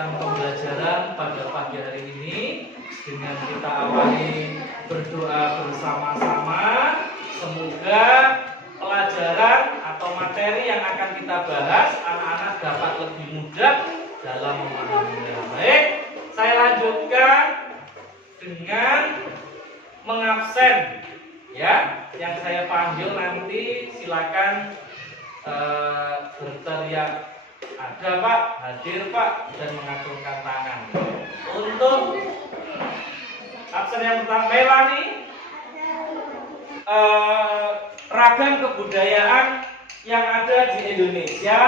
kegiatan pembelajaran pada pagi hari ini dengan kita awali berdoa bersama-sama. Semoga pelajaran atau materi yang akan kita bahas anak-anak dapat lebih mudah dalam memahaminya. Baik, saya lanjutkan dengan mengabsen. Ya, yang saya panggil nanti silakan berteriak, ada Pak, hadir Pak, dan mengacungkan tangan. Untuk absen yang pertama, Melani, ragam kebudayaan yang ada di Indonesia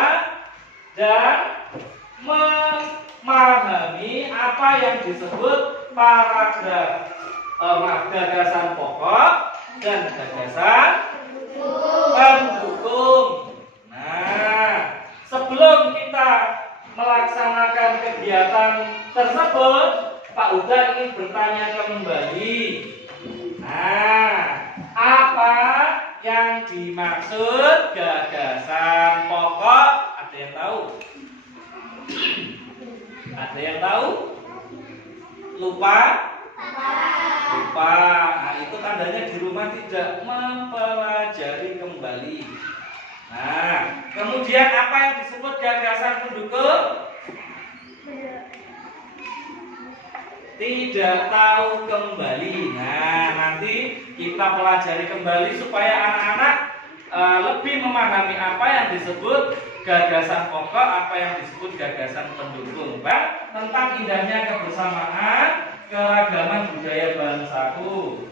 dan memahami apa yang disebut paragraf gagasan pokok dan gagasan pendukung. Nah, sebelum kita melaksanakan kegiatan tersebut, Pak Uda ingin bertanya kembali. Nah, apa yang dimaksud gagasan pokok? Ada yang tahu? Ada yang tahu? Lupa? Lupa. Nah, itu tandanya di rumah tidak mempelajari kembali. Nah, kemudian apa yang disebut gagasan pendukung? Tidak tahu kembali. Nah, nanti kita pelajari kembali supaya anak-anak lebih memahami apa yang disebut gagasan pokok, apa yang disebut gagasan pendukung. Pak, tentang indahnya kebersamaan, keragaman budaya bangsaku.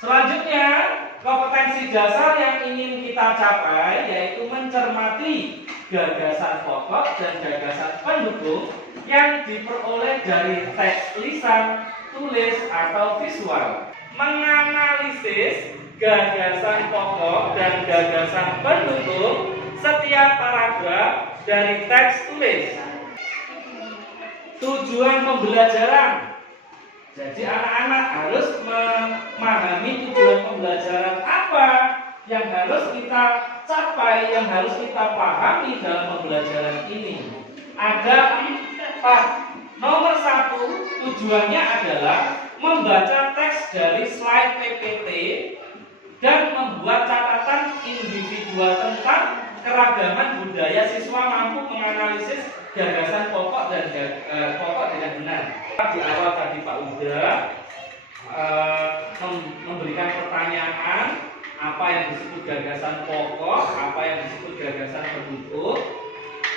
Selanjutnya, kompetensi dasar yang ingin kita capai yaitu mencermati gagasan pokok dan gagasan pendukung yang diperoleh dari teks lisan, tulis, atau visual. Menganalisis gagasan pokok dan gagasan pendukung setiap paragraf dari teks tulis. Tujuan pembelajaran. Jadi anak-anak harus memahami tujuan pembelajaran apa yang harus kita capai, yang harus kita pahami dalam pembelajaran ini. Ada 4. Nomor 1, tujuannya adalah membaca teks dari slide PPT dan membuat catatan individual tentang keragaman budaya. Siswa mampu menganalisis gagasan pokok dan pokok dengan benar. Di awal tadi Pak Uda memberikan pertanyaan apa yang disebut gagasan pokok, apa yang disebut gagasan pendukung.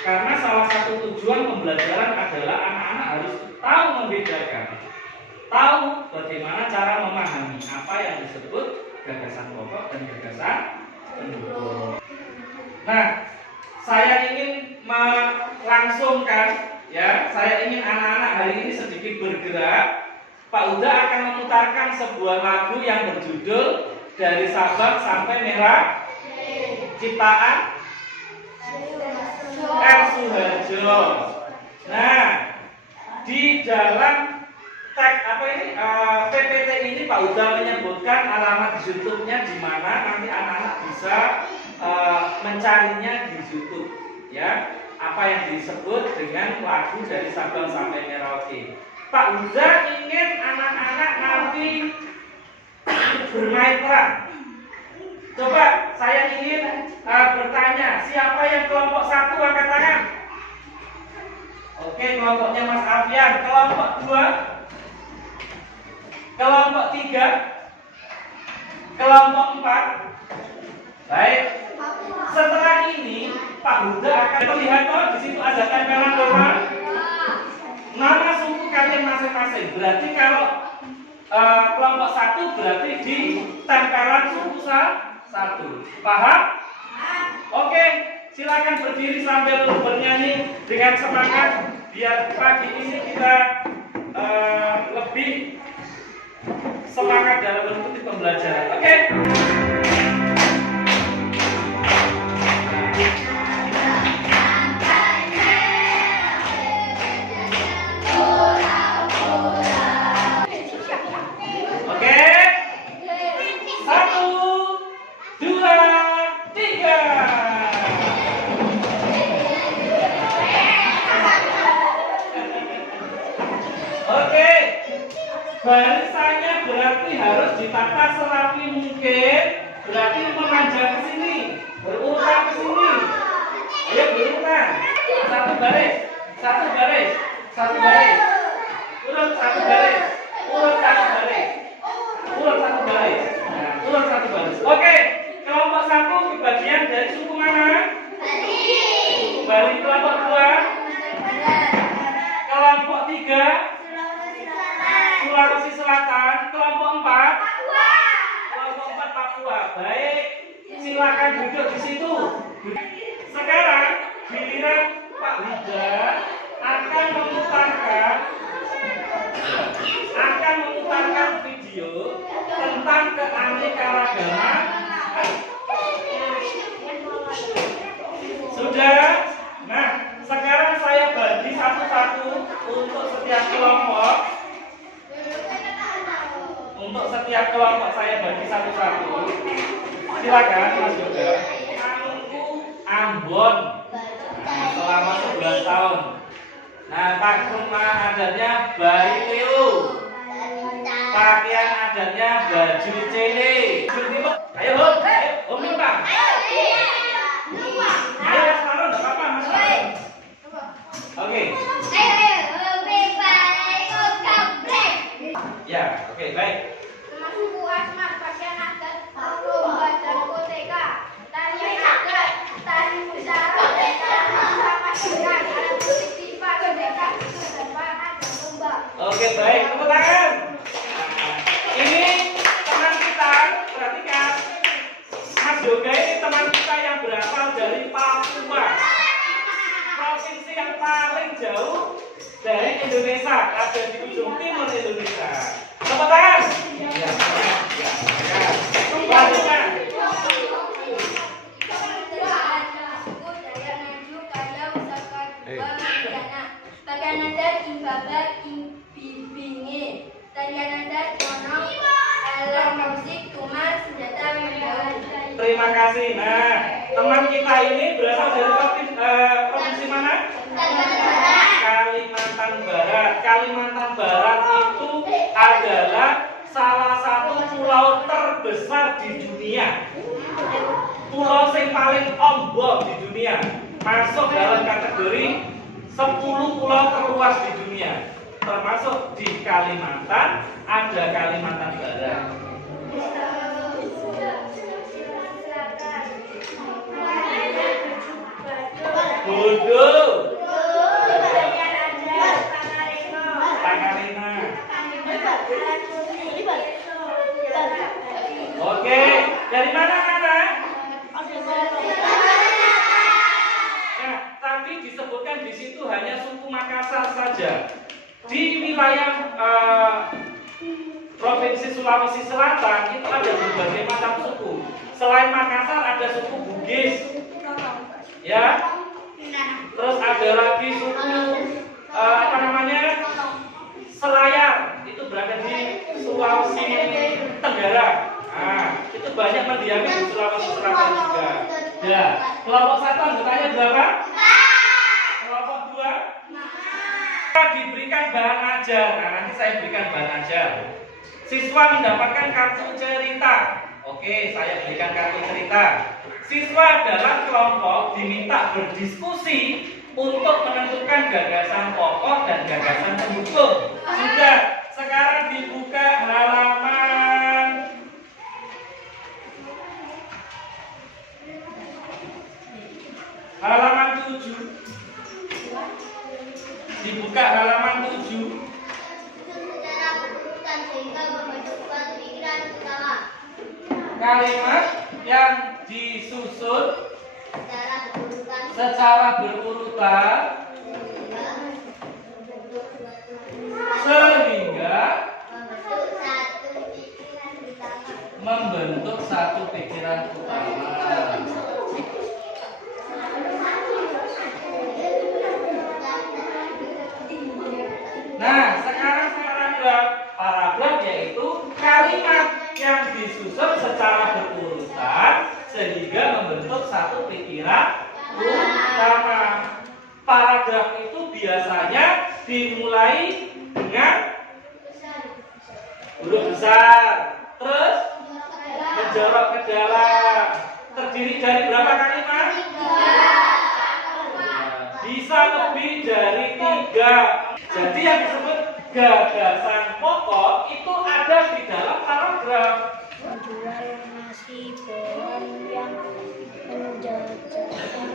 Karena salah satu tujuan pembelajaran adalah anak-anak harus tahu membedakan, tahu bagaimana cara memahami apa yang disebut gagasan pokok dan gagasan pendukung. Nah, saya ingin melangsungkan, ya, saya ingin anak-anak hari ini sedikit bergerak. Pak Uda akan memutarkan sebuah lagu yang berjudul Dari Sabang Sampai Merah, ciptaan R. Suharjo. Nah, di dalam tag PPT ini Pak Uda menyebutkan alamat YouTube-nya di mana, nanti anak-anak bisa mencarinya di YouTube, ya. Apa yang disebut dengan lagu Dari Sabang Sampai Merauke. Pak Uda ingin anak-anak nanti bermain peran. Coba saya ingin bertanya, siapa yang kelompok 1 angkat tangan? Oke, kelompoknya Mas Afian. Kelompok 2, kelompok 3, kelompok 4. Baik. Setelah ini Pak Huda akan melihat, di situ ada tempelan nama suku kalian masing-masing. Berarti kalau kelompok 1 berarti di tempelan suku 1. Paham? Oke, silakan berdiri sambil bernyanyi dengan semangat biar pagi ini kita lebih semangat dalam mengikuti pembelajaran. Oke? menata serapi mungkin, berarti memanjang ke sini, berurutan ke sini. Ayo berurutan. Satu baris, satu baris, satu baris. Urut satu baris, urut satu baris, urut satu baris. Nah, urut satu baris. Oke, kelompok 1 kebagian dari suku mana? Bali. Kelompok 2? Kelompok 3? Sulawesi Selatan. Kelompok 4? Kelompok 4 Papua. Baik, silakan duduk di situ. Sekarang giliran Pak Wida akan memutarkan video tentang keanekaragaman. Sudah? Nah, sekarang saya bagi satu-satu untuk setiap kelompok. Untuk setiap kelompok saya bagi satu-satu. Silakan Mas Yoga. Angku Ambon selama 11 tahun. Nah, rumah adatnya Bari Liu. Pakaian adatnya baju cele. Ayo, Om Luka. Ayo, Mas Farun, enggak apa-apa, Mas Farun. Oke. Ya, oke, baik. Nama suku Asmat, pakaian adat, lomba dan koteka, tarian adat, tari musyawarah, tari sama dengan alat musik tiba, koteka, dan panah dan lomba. Oke, baik, tepuk tangan. Ini teman kita, perhatikan. Mas Yoga ini teman kita yang berasal dari Papua, provinsi yang paling jauh dari Indonesia, ada di ujung timur Indonesia. Tepuk tangan. Ya, lanjutkan. Pakaian adat Imbabat Imbibinge, tarian adat Monong, alat musik tumas, senjata mendaun. Terima kasih. Nah, teman kita ini berasal dari provinsi mana? Kalimantan Barat. Kalimantan Barat itu adalah salah satu pulau terbesar di dunia. Pulau yang paling ombak di dunia. Masuk dalam kategori 10 pulau terluas di dunia. Termasuk di Kalimantan, ada Kalimantan Barat. Bodoh. Takarina. Oke, dari mana Nana? Nah, tadi disebutkan di situ hanya suku Makassar saja. Di wilayah Provinsi Sulawesi Selatan itu ada berbagai macam suku. Selain Makassar ada suku Bugis, ya. Terus ada lagi suku Selayar, itu berada di Sulawesi Tenggara. Nah, itu banyak mendiami di Sulawesi Selatan juga. Ya, kelompok 1 anggotanya berapa? Kelompok 2 diberikan bahan ajar. Nah, nanti saya berikan bahan ajar. Siswa mendapatkan kartu cerita. Oke, saya berikan kartu cerita. Siswa dalam kelompok diminta berdiskusi untuk menentukan gagasan pokok dan gagasan pendukung. Sudah, sekarang dibuka halaman 7. Dibuka halaman 7. Kalimat yang disusun secara berurutan sehingga membentuk satu pikiran utama. Nah, sekarang paragraf yaitu kalimat yang disusun secara berurutan sehingga membentuk satu pikiran utama. Paragraf itu biasanya dimulai dengan huruf besar, terus menjorok ke dalam. Terdiri dari berapa kalimat? Bisa lebih dari 3. Jadi yang disebut gagasan pokok itu ada di dalam paragraf. Menjual nasi goreng yang menjajakan.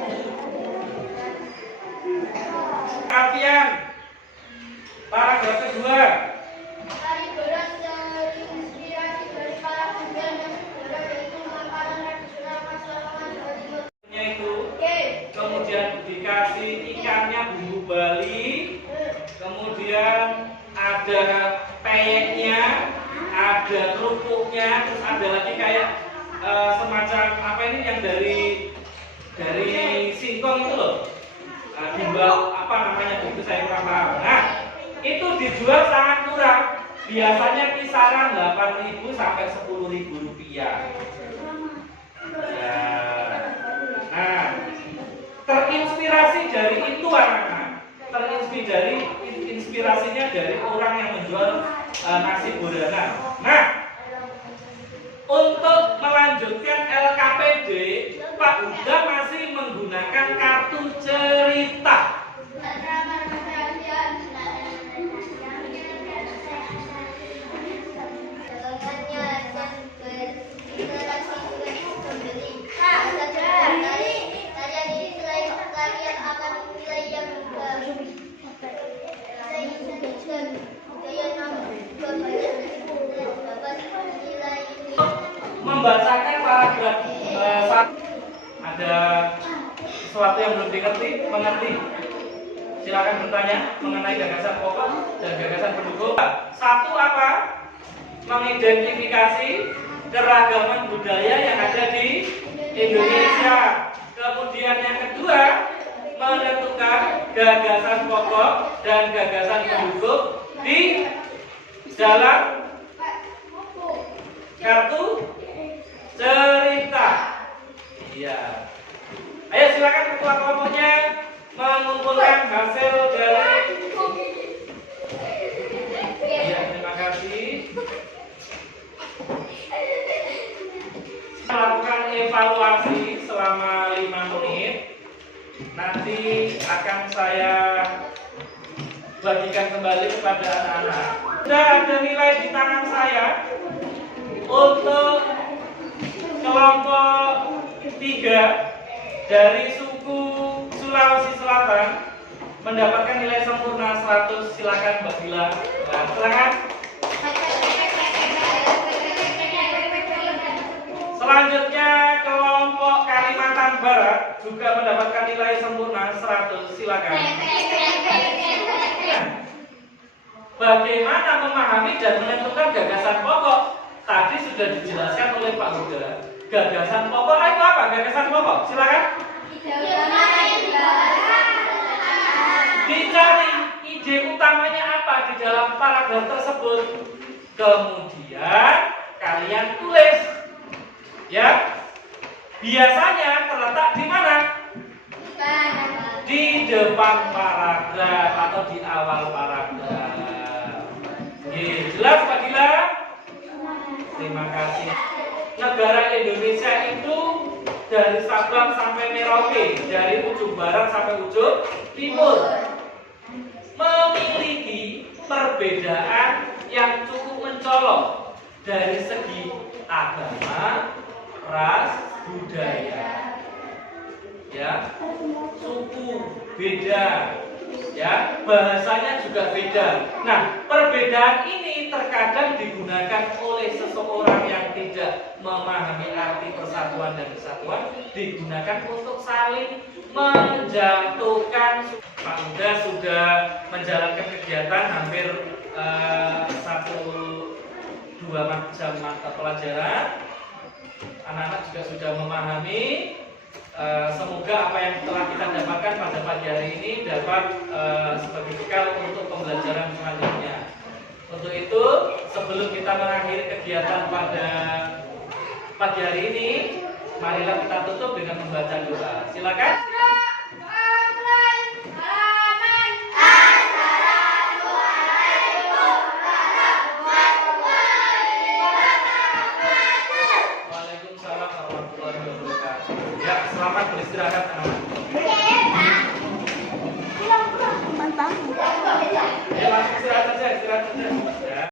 Artian paragraf kedua. Tari beras terinspirasi dari para pembuat yang beras yaitu makanan tradisional khas Lamongan Jawa Timur. Itu kemudian dikasih ikannya bumbu Bali, kemudian ada peyeknya, ada kerupuknya, terus ada lagi kayak semacam apa ini yang dari singkong itu loh, dimbal apa namanya begitu saya kurang paham. Nah itu dijual sangat murah, biasanya kisaran 8.000 sampai 10.000 rupiah. Ya. Nah, terinspirasi dari itu anak-anak. Inspirasinya dari orang yang menjual nasi gorengan. Nah, untuk melanjutkan LKPD, Pak Huda masih menggunakan kartu cerita. Membacakan paragraf 1. Ada sesuatu yang belum mengerti. Silakan bertanya mengenai gagasan pokok dan gagasan pendukung. 1 apa? Mengidentifikasi keragaman budaya yang ada di Indonesia. Kemudian yang kedua, menentukan gagasan pokok dan gagasan pendukung di dalam kartu cerita. Iya. Ayo silakan ketua kelompoknya mengumpulkan hasil dari. Iya, terima kasih. Melakukan evaluasi selama 5 menit. Nanti akan saya bagikan kembali kepada anak-anak. Sudah ada nilai di tangan saya untuk kelompok 3 dari suku Sulawesi Selatan mendapatkan nilai sempurna 100. Silakan Mbak Bila. Nah, silakan. Selanjutnya kelompok Kalimantan Barat juga mendapatkan nilai sempurna 100. Silakan. Bagaimana memahami dan menentukan gagasan pokok? Tadi sudah dijelaskan oleh Pak Huda. Gagasan pokok itu apa? Gagasan pokok, silakan. Dicari ide utamanya apa di dalam paragraf tersebut. Kemudian kalian tulis. Ya. Biasanya terletak di mana? Di depan paragraf atau di awal paragraf. Jelas Pak Gila? Terima kasih. Negara Indonesia itu dari Sabang sampai Merauke, dari ujung barat sampai ujung timur, memiliki perbedaan yang cukup mencolok dari segi agama, ras, budaya, ya, suku beda, ya, bahasanya juga beda. Nah, perbedaan ini terkadang digunakan oleh seseorang yang tidak memahami arti persatuan dan kesatuan, digunakan untuk saling menjatuhkan. Pak Huda sudah menjalankan kegiatan hampir 1-2 jam mata pelajaran. Anak-anak juga sudah memahami. Semoga apa yang telah kita dapatkan pada pagi hari ini dapat sebagai bekal untuk pembelajaran selanjutnya. Untuk itu, sebelum kita mengakhiri kegiatan pada pagi hari ini, marilah kita tutup dengan membaca doa. Silakan. Ya, selamat beristirahat anak-anak. Mantap. Ya, langsung istirahat saja, istirahat saja.